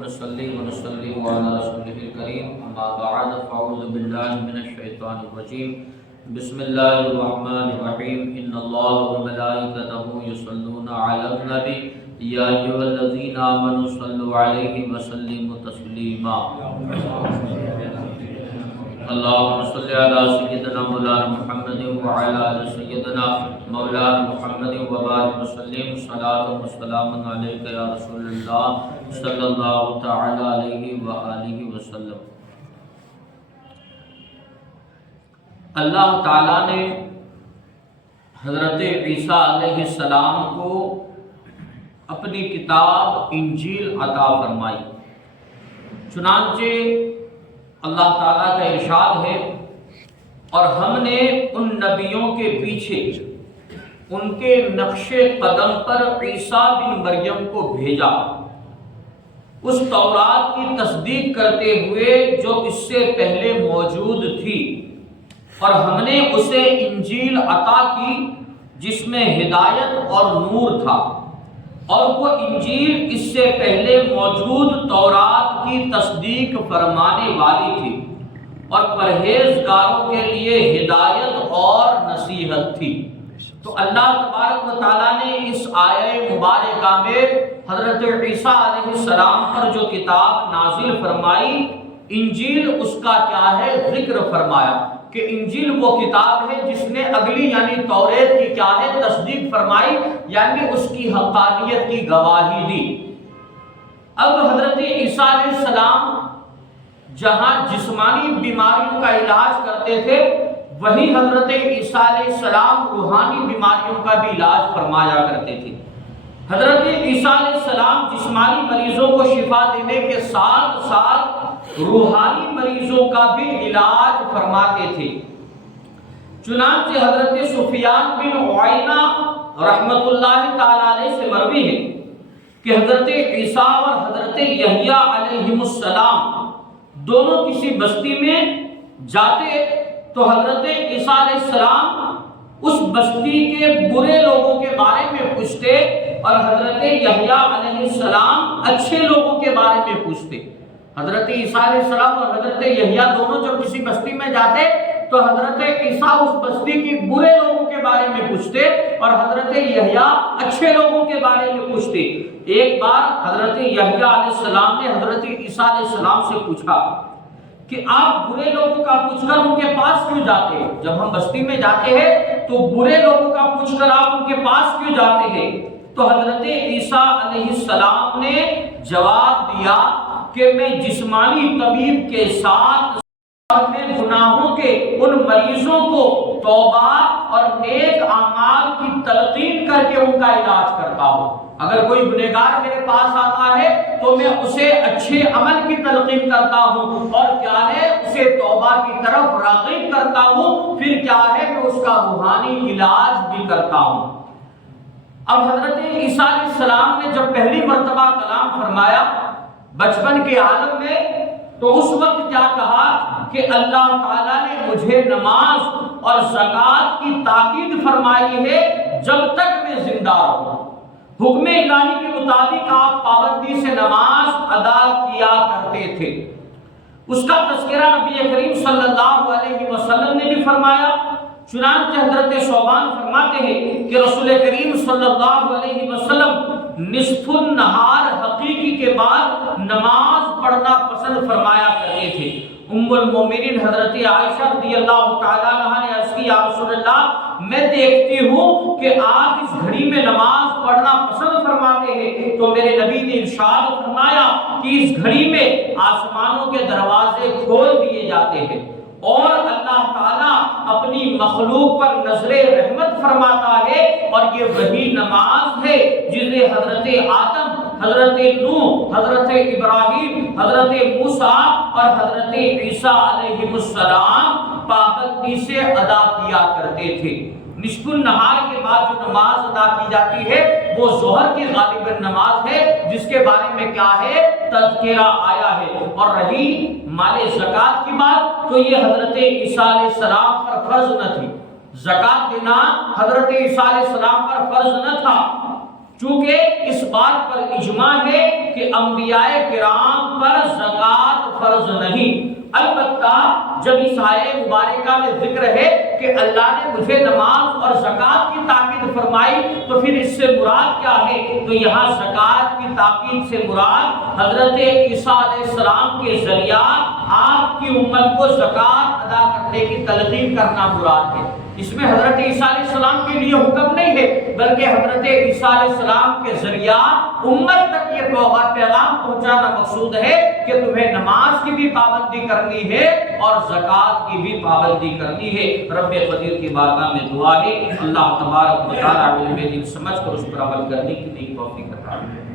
ونصلي ونسلم على رسوله الكريم اما بعد فاعوذ بالله من الشيطان الرجيم بسم الله الرحمن الرحيم ان الله وملائكته يصلون على النبي يا ايها الذين امنوا صلوا عليه وسلموا تسليما اللهم صل على سيدنا مولانا محمد وعلى ال سيدنا مولانا محمد وبارك وسلم صلاة وسلام عليك يا رسول الله صلی اللہ تعالی علیہ وآلہ وسلم۔ اللہ تعالیٰ نے حضرت عیسیٰ علیہ السلام کو اپنی کتاب انجیل عطا فرمائی۔ چنانچہ اللہ تعالیٰ کا ارشاد ہے اور ہم نے ان نبیوں کے پیچھے ان کے نقش قدم پر عیسیٰ بن مریم کو بھیجا، اس تورات کی تصدیق کرتے ہوئے جو اس سے پہلے موجود تھی، اور ہم نے اسے انجیل عطا کی جس میں ہدایت اور نور تھا، اور وہ انجیل اس سے پہلے موجود تورات کی تصدیق فرمانے والی تھی اور پرہیزگاروں کے لیے ہدایت اور نصیحت تھی۔ تو اللہ تبارک و تعالیٰ نے اس آیہ مبارکہ میں حضرت عیسیٰ علیہ السلام پر جو کتاب نازل فرمائی، انجیل اس کا کیا ہے ذکر فرمایا کہ انجیل وہ کتاب ہے جس نے اگلی یعنی توریت کی کیا ہے تصدیق فرمائی، یعنی اس کی حقانیت کی گواہی دی۔ اب حضرت عیسیٰ علیہ السلام جہاں جسمانی بیماریوں کا علاج کرتے تھے، وہی حضرت عیسیٰ علیہ السلام روحانی بیماریوں کا بھی علاج فرمایا کرتے تھے۔ حضرت عیسیٰ علیہ السلام جسمانی مریضوں کو شفا دینے کے ساتھ ساتھ روحانی مریضوں کا بھی علاج فرماتے تھے۔ چنانچہ حضرت سفیان بن عیینہ رحمت اللہ تعالی علیہ سے مروی ہے کہ حضرت عیسیٰ اور حضرت یحییٰ علیہ السلام دونوں کسی بستی میں جاتے تو حضرت عیسیٰ علیہ السلام اس بستی کے برے لوگوں کے بارے میں پوچھتے اور حضرت یحییٰ علیہ السلام اچھے لوگوں کے بارے میں پوچھتے۔ حضرت عیسیٰ علیہ السلام اور حضرت یحییٰ دونوں جب کسی بستی میں جاتے تو حضرت عیسیٰ اس بستی کی برے لوگوں کے بارے میں پوچھتے اور حضرت یحییٰ اچھے لوگوں کے بارے میں پوچھتے۔ ایک بار حضرت یحییٰ علیہ السلام نے حضرت عیسیٰ علیہ السلام سے پوچھا کہ آپ برے لوگوں کا پوچھ کر ان کے پاس کیوں جاتے ہیں؟ جب ہم بستی میں جاتے ہیں تو برے لوگوں کا پوچھ کر آپ ان کے پاس کیوں جاتے ہیں؟ تو حضرت عیسیٰ علیہ السلام نے جواب دیا کہ میں جسمانی طبیب کے ساتھ اپنے گناہوں کے ان مریضوں کو توبہ اور نیک اعمال کی تلقین کر کے ان کا علاج کرتا ہوں۔ اگر کوئی گنہگار میرے پاس آتا ہے تو میں اسے اچھے عمل کی تلقین کرتا ہوں اور کیا ہے اسے توبہ کی طرف راغب کرتا ہوں، پھر کیا ہے کہ اس کا روحانی علاج بھی کرتا ہوں۔ اب حضرت عیسیٰ علیہ السلام نے جب پہلی مرتبہ کلام فرمایا بچپن کے عالم میں، تو اس وقت کیا کہا کہ اللہ تعالیٰ نے مجھے نماز اور زکوٰۃ کی تاکید فرمائی ہے جب تک میں زندہ رہوں۔ حکم الہی کے مطابق آپ پابندی سے نماز ادا کیا کرتے تھے۔ اس کا تذکرہ نبی کریم صلی اللہ علیہ وسلم نے بھی فرمایا۔ چنانچہ حضرت ثوبان فرماتے ہیں کہ رسول کریم صلی اللہ علیہ وسلم نصف النہار حقیقی کے بعد نماز پڑھنا پسند فرمایا کرتے تھے۔ ام المومنین حضرت عائشہ رضی اللہ تعالیٰ عنہا نے عرض کی یا رسول اللہ میں دیکھتی ہوں کہ آپ اس گھڑی میں نماز پڑھنا پسند فرماتے ہیں، تو میرے نبی نے ارشاد فرمایا کہ اس گھڑی میں آسمانوں کے دروازے کھول دیے جاتے ہیں اور اللہ تعالیٰ اپنی مخلوق پر نظر رحمت فرماتا ہے، اور یہ وہی نماز ہے جسے حضرت آدم، حضرت نوح، حضرت ابراہیم، حضرت موسیٰ اور حضرت عیسیٰ علیہ السلام پابندی سے ادا کیا کرتے تھے۔ نصف النہار کے بعد جو نماز ادا کی جاتی ہے وہ ظہر کی غالباً نماز ہے، جس کے بارے میں کیا ہے تذکرہ آیا ہے۔ اور رہی مال زکوٰۃ کی بات تو یہ حضرت عیسیٰ علیہ السلام پر فرض نہ تھی، زکوٰۃ دینا حضرت عیسیٰ علیہ السلام پر فرض نہ تھا، چونکہ اس بات پر اجماع ہے کہ انبیاء کرام پر زکوٰۃ فرض نہیں، البتہ جب اس آیہ مبارکہ میں ذکر ہے کہ اللہ نے مجھے نماز اور زکوٰۃ کی تاکید فرمائی تو پھر اس سے مراد کیا ہے؟ تو یہاں زکوٰۃ کی تاکید سے مراد حضرت عیسیٰ علیہ السلام کے ذریعہ آپ کی امت کو زکوٰۃ ادا کرنے کی تلقین کرنا مراد ہے۔ اس میں حضرت عیسیٰ علیہ السلام کے لیے حکم نہیں ہے، بلکہ حضرت عیسیٰ علیہ السلام کے ذریعہ امت تک یہ پیغام پہنچانا مقصود ہے کہ تمہیں نماز کی بھی پابندی کرنی ہے اور زکوٰۃ کی بھی پابندی کرنی ہے۔ رب قدیر کی بارگاہ میں دعا ہے اللہ تبارک و تعالی علم دین سمجھ کر اس پر عمل کرنے کی توفیق عطا فرمائے۔